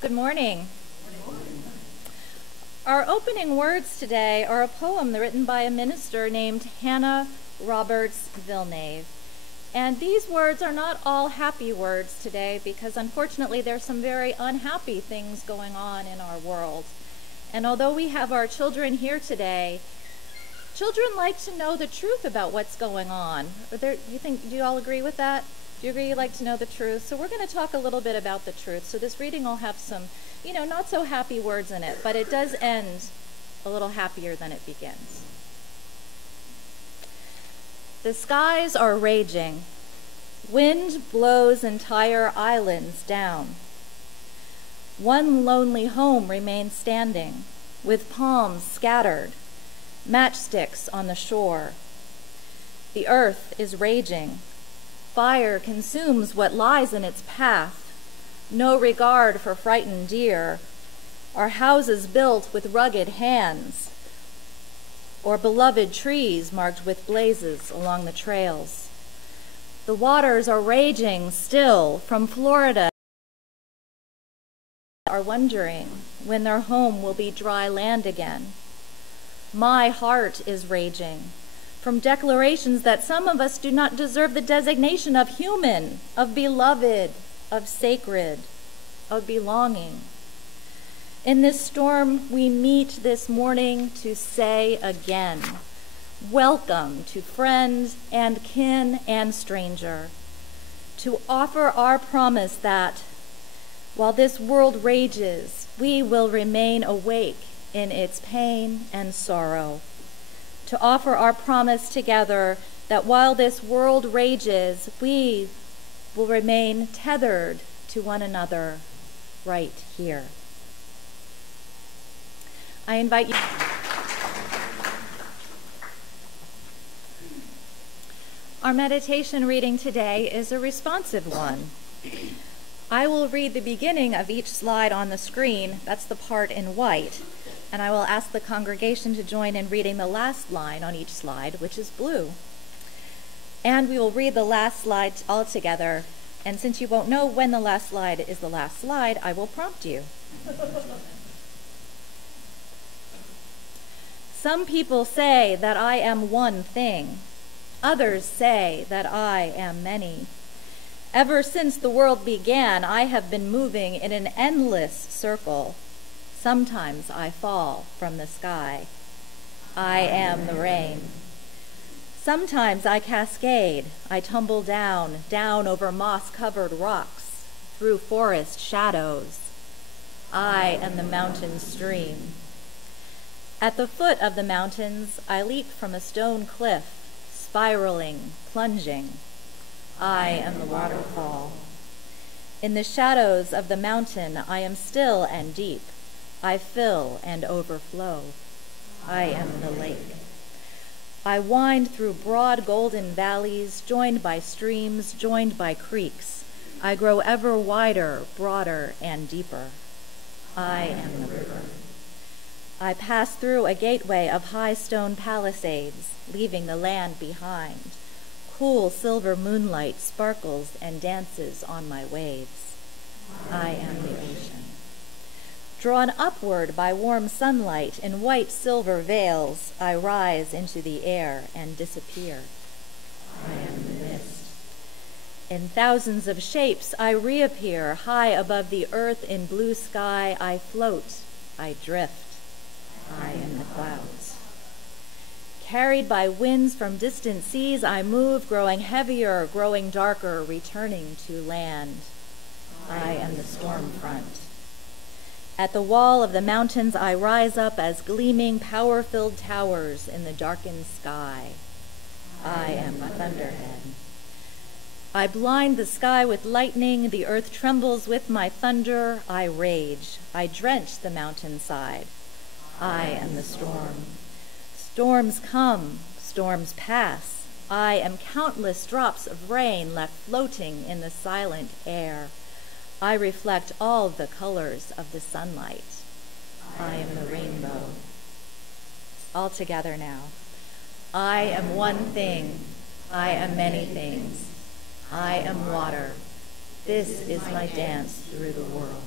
Good morning. Our opening words today are a poem written by a minister named Hannah Roberts Villeneuve. And these words are not all happy words today because unfortunately there's some very unhappy things going on in our world. And although we have our children here today, children like to know the truth about what's going on. Do you all agree with that? Do you agree you like to know the truth? So we're going to talk a little bit about the truth. So this reading will have some, not so happy words in it, but it does end a little happier than it begins. The skies are raging. Wind blows entire islands down. One lonely home remains standing, with palms scattered, matchsticks on the shore. The earth is raging. Fire consumes what lies in its path. No regard for frightened deer. Our houses built with rugged hands, or beloved trees marked with blazes along the trails. The waters are raging still from Florida. Are wondering when their home will be dry land again. My heart is raging from declarations that some of us do not deserve the designation of human, of beloved, of sacred, of belonging. In this storm, we meet this morning to say again, welcome to friend and kin and stranger, to offer our promise that while this world rages, we will remain awake in its pain and sorrow. To offer our promise together that while this world rages, we will remain tethered to one another right here. I invite you. Our meditation reading today is a responsive one. I will read the beginning of each slide on the screen, that's the part in white, and I will ask the congregation to join in reading the last line on each slide, which is blue. And we will read the last slide all together, and since you won't know when the last slide is the last slide, I will prompt you. Some people say that I am one thing. Others say that I am many. Ever since the world began, I have been moving in an endless circle. Sometimes I fall from the sky. I am the rain. Sometimes I cascade. I tumble down over moss-covered rocks, through forest shadows. I am the mountain stream. At the foot of the mountains, I leap from a stone cliff, spiraling, plunging. I am the waterfall. In the shadows of the mountain, I am still and deep. I fill and overflow. I am the lake. I wind through broad golden valleys, joined by streams, joined by creeks. I grow ever wider, broader, and deeper. I am the river. I pass through a gateway of high stone palisades, leaving the land behind. Cool silver moonlight sparkles and dances on my waves. I am the ocean. Drawn upward by warm sunlight in white silver veils, I rise into the air and disappear. I am the mist. In thousands of shapes, I reappear high above the earth in blue sky. I float, I drift. I am the clouds. Carried by winds from distant seas, I move, growing heavier, growing darker, returning to land. I am the storm front. At the wall of the mountains, I rise up as gleaming, power-filled towers in the darkened sky. I am the thunderhead. I blind the sky with lightning, the earth trembles with my thunder. I rage. I drench the mountainside. I am the storm. Storms come, storms pass. I am countless drops of rain left floating in the silent air. I reflect all the colors of the sunlight. I am the rainbow. All together now. I am one thing. I am many things. I am water. This is my dance through the world.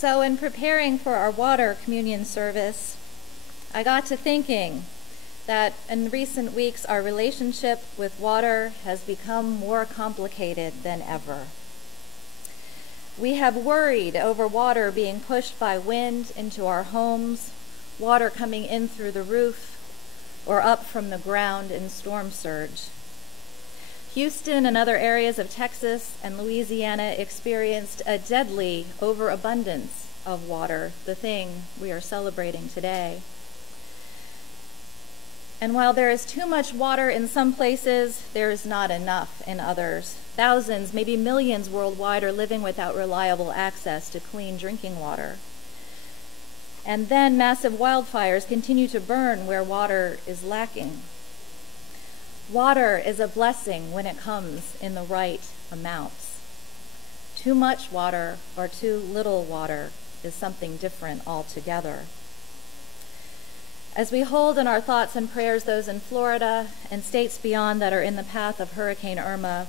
So in preparing for our water communion service, I got to thinking that in recent weeks our relationship with water has become more complicated than ever. We have worried over water being pushed by wind into our homes, water coming in through the roof, or up from the ground in storm surge. Houston and other areas of Texas and Louisiana experienced a deadly overabundance of water, the thing we are celebrating today. And while there is too much water in some places, there is not enough in others. Thousands, maybe millions worldwide are living without reliable access to clean drinking water. And then massive wildfires continue to burn where water is lacking. Water is a blessing when it comes in the right amounts. Too much water or too little water is something different altogether. As we hold in our thoughts and prayers those in Florida and states beyond that are in the path of Hurricane Irma,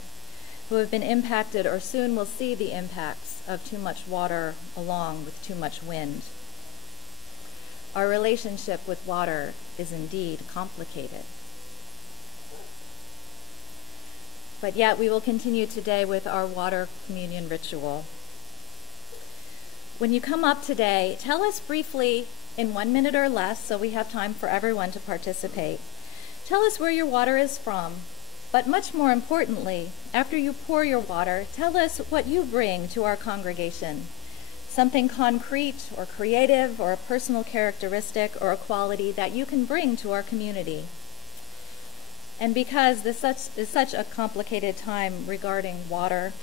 who have been impacted or soon will see the impacts of too much water along with too much wind, our relationship with water is indeed complicated. But yet we will continue today with our water communion ritual. When you come up today, tell us briefly in 1 minute or less, so we have time for everyone to participate. Tell us where your water is from, but much more importantly, after you pour your water, tell us what you bring to our congregation. Something concrete or creative or a personal characteristic or a quality that you can bring to our community. And because this is such a complicated time regarding water,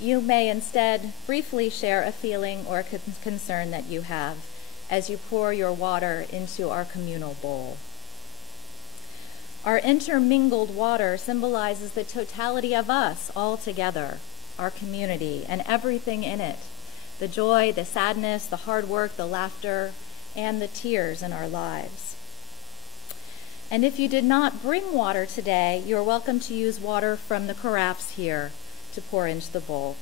you may instead briefly share a feeling or a concern that you have as you pour your water into our communal bowl. Our intermingled water symbolizes the totality of us all together, our community, and everything in it, the joy, the sadness, the hard work, the laughter, and the tears in our lives. And if you did not bring water today, you're welcome to use water from the carafes here to pour into the bowl.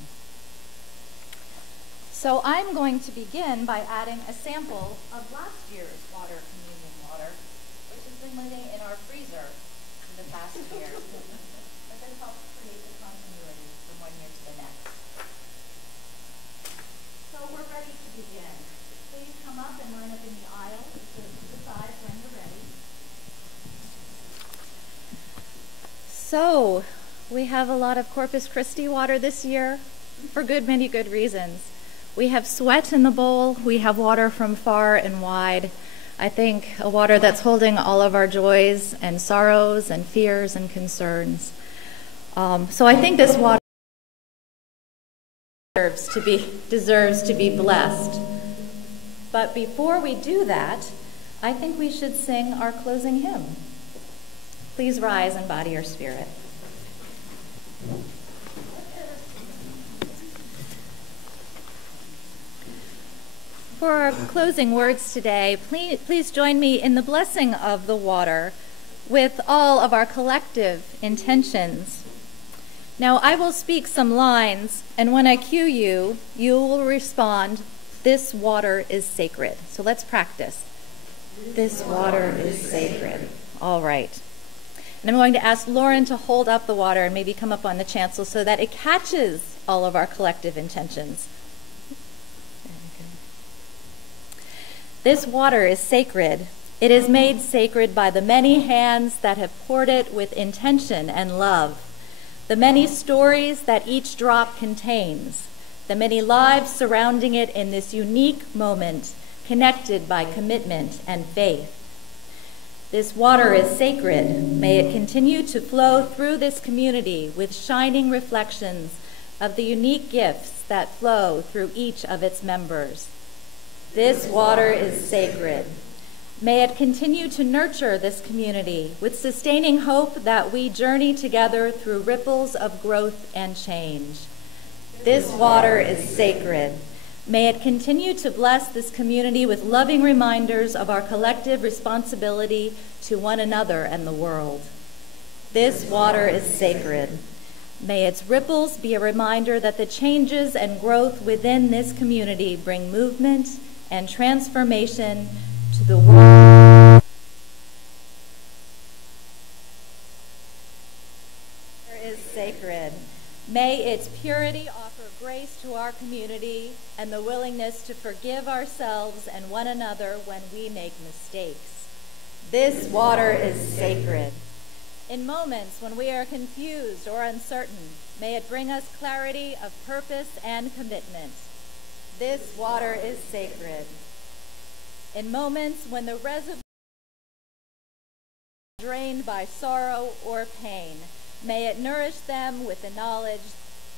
So I'm going to begin by adding a sample of last year's water communion water, which has been living in our freezer for the past year. But this helps create the continuity from one year to the next. So we're ready to begin. Please come up and line up in the aisle to decide when you're ready. So we have a lot of Corpus Christi water this year for many good reasons. We have sweat in the bowl. We have water from far and wide. I think a water that's holding all of our joys and sorrows and fears and concerns. So I think this water deserves to be blessed. But before we do that, I think we should sing our closing hymn. Please rise and body your spirit. For our closing words today, please join me in the blessing of the water with all of our collective intentions. Now, I will speak some lines, and when I cue you, you will respond, "This water is sacred." So let's practice. This water is sacred. All right. And I'm going to ask Lauren to hold up the water and maybe come up on the chancel so that it catches all of our collective intentions. This water is sacred. It is made sacred by the many hands that have poured it with intention and love, the many stories that each drop contains, the many lives surrounding it in this unique moment, connected by commitment and faith. This water is sacred. May it continue to flow through this community with shining reflections of the unique gifts that flow through each of its members. This water is sacred. May it continue to nurture this community with sustaining hope that we journey together through ripples of growth and change. This water is sacred. May it continue to bless this community with loving reminders of our collective responsibility to one another and the world. This water is sacred. May its ripples be a reminder that the changes and growth within this community bring movement and transformation to the world. Is sacred. May its purity offer grace to our community and the willingness to forgive ourselves and one another when we make mistakes. This water is sacred. In moments when we are confused or uncertain, may it bring us clarity of purpose and commitment. This water is sacred. In moments when the reservoir is drained by sorrow or pain, may it nourish them with the knowledge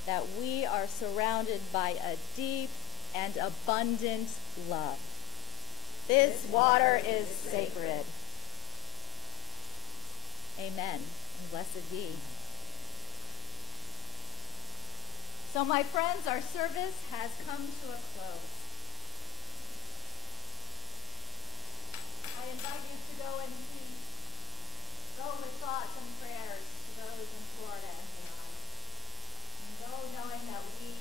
that we are surrounded by a deep and abundant love. This water is sacred. Amen, and blessed be. So my friends, our service has come to a close. I invite you to go in peace, go with thoughts and prayers to those in Florida and beyond, and go knowing that we